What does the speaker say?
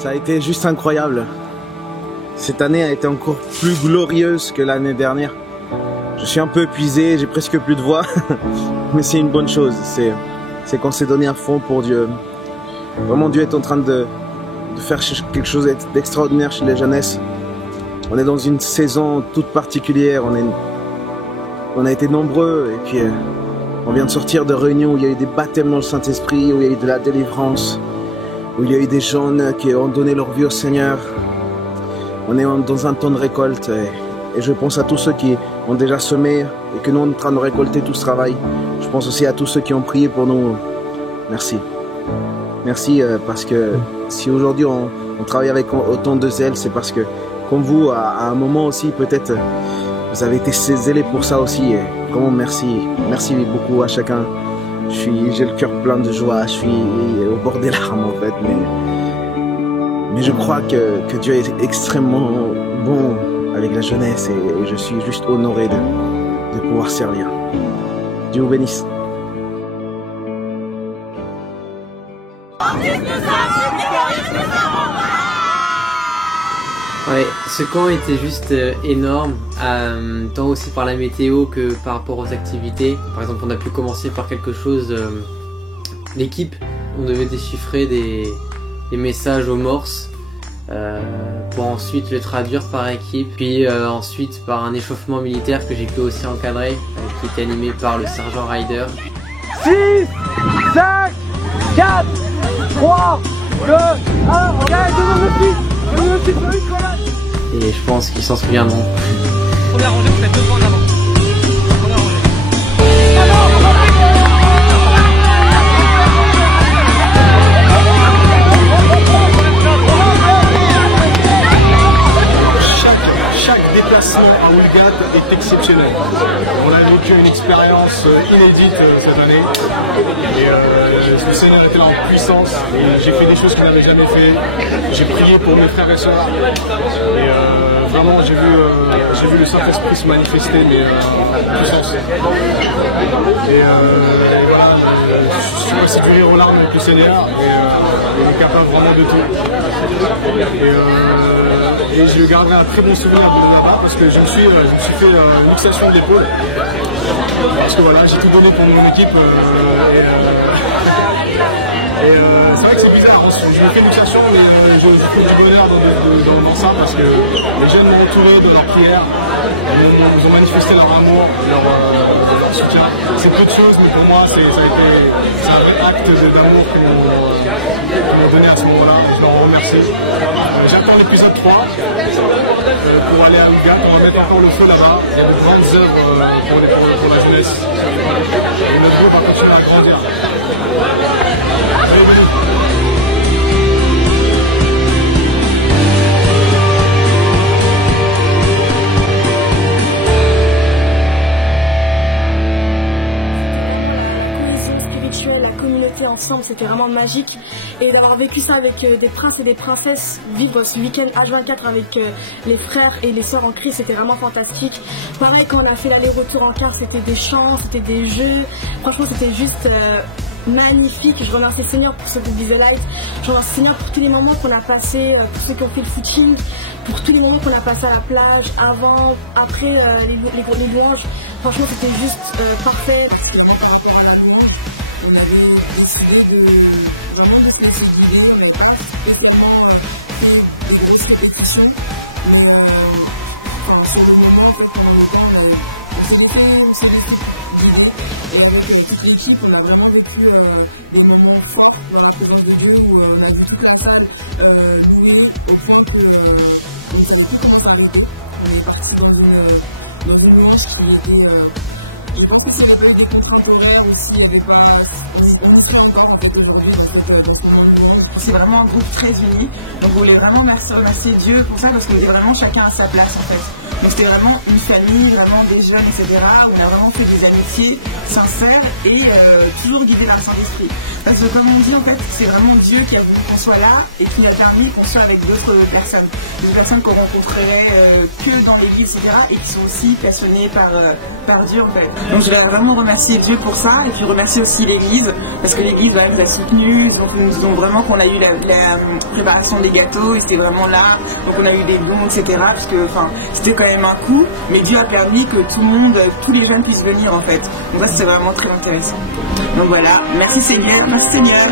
Ça a été juste incroyable. Cette année a été encore plus glorieuse que l'année dernière. Je suis un peu épuisé, j'ai presque plus de voix, mais c'est une bonne chose. C'est qu'on s'est donné à fond pour Dieu. Vraiment, Dieu est en train de faire quelque chose d'extraordinaire chez les jeunesses. On est dans une saison toute particulière, on a été nombreux et puis on vient de sortir de réunions où il y a eu des baptêmes dans le Saint-Esprit, où il y a eu de la délivrance, où il y a eu des jeunes qui ont donné leur vie au Seigneur. On est dans un temps de récolte et je pense à tous ceux qui ont déjà semé et que nous on est en train de récolter tout ce travail. Je pense aussi à tous ceux qui ont prié pour nous. Merci. Merci parce que si aujourd'hui on travaille avec autant de zèle, c'est parce que comme vous, à un moment aussi peut-être vous avez été zélés pour ça aussi. Et vraiment merci. Merci beaucoup à chacun. J'ai le cœur plein de joie, je suis au bord des larmes en fait. Mais je crois que Dieu est extrêmement bon avec la jeunesse et je suis juste honoré de pouvoir servir. Dieu vous bénisse. Ouais, ce camp était juste énorme, tant aussi par la météo que par rapport aux activités. Par exemple, on a pu commencer par quelque chose, l'équipe, on devait déchiffrer des messages aux morses pour ensuite le traduire par équipe, puis ensuite par un échauffement militaire que j'ai pu aussi encadrer, qui était animé par le sergent Ryder. 6, 5, 4, 3, 2, 1, regarde, et je pense qu'ils s'en souviendront. On est arrangé, vous faites 2 points en avant. On est arrangé. Chaque déplacement à Woolgate est exceptionnel. On a vécu une expérience inédite cette année et le Seigneur était là en puissance. J'ai fait des choses qu'il n'avait jamais fait. J'ai prié pour mes frères et sœurs et vraiment j'ai vu le Saint-Esprit se manifester mais en puissance. Et voilà, je suis aussi duré aux larmes avec le Seigneur et il est capable vraiment de tout. Et je garderai un très bon souvenir de là-bas parce que je me suis fait une luxation de l'épaule parce que voilà, j'ai tout donné pour mon équipe c'est vrai que c'est bizarre, je me fais une luxation mais je trouve du bonheur dans ça parce que les jeunes m'ont entouré de leur prière, ils ont manifesté leur amour, leur soutien. C'est peu de choses mais pour moi c'est un vrai acte d'amour qu'ils m'ont donné à ce moment-là, je leur remercie. J'attends l'épisode 3 pour aller à Woolgate, on va mettre encore le feu là-bas, il y a de grandes œuvres pour la jeunesse et notre groupe va continuer à grandir. La communauté ensemble, c'était vraiment magique et d'avoir vécu ça avec des princes et des princesses, vivre ce week-end H24 avec les frères et les sœurs en Christ, c'était vraiment fantastique. Pareil, quand on a fait l'aller-retour en car, c'était des chants, c'était des jeux, franchement c'était juste magnifique. Je remercie le Seigneur pour ce groupe Visualize, je remercie le Seigneur pour tous les moments qu'on a passés, pour ceux qui ont fait le footing, pour tous les moments qu'on a passés à la plage, avant, après les louanges. Franchement c'était juste parfait. Vraiment par rapport à la louange, on avait décidé de vraiment se laisser guider, on n'avait pas spécialement fait des grosses répétitions, mais sur le moment, en fait, pendant le temps, on s'est laissé guider, et avec toute l'équipe, on a vraiment vécu des moments forts dans la présence de Dieu, où on a vu toute la salle louer au point qu'on ne savait plus comment s'arrêter. On est parti dans une louange qui était... Je pense que s'il n'y avait pas eu des contraintes horaires aussi, il n'y avait pas... On se l'entend en fait aujourd'hui dans ce moment de louange. C'est vraiment un groupe très uni, donc on voulait vraiment remercier Dieu pour ça parce qu'on était vraiment chacun à sa place en fait. Donc c'était vraiment une famille, vraiment des jeunes, etc. Où on a vraiment fait des amitiés sincères et toujours guidées par le Saint-Esprit. Parce que comme on dit en fait, c'est vraiment Dieu qui a voulu qu'on soit là et qui a permis qu'on soit avec d'autres personnes. Des personnes qu'on rencontrerait que dans l'église, etc. et qui sont aussi passionnées par Dieu en fait. Donc je vais vraiment remercier Dieu pour ça et puis remercier aussi l'église parce que l'église nous a soutenus, nous ont vraiment qu'on a eu la préparation des gâteaux, ils étaient vraiment là, donc on a eu des dons, etc. Parce que c'était quand même un coup, mais Dieu a permis que tout le monde, tous les jeunes puissent venir en fait. Donc ça c'est vraiment très intéressant. Donc voilà, merci Seigneur, merci Seigneur.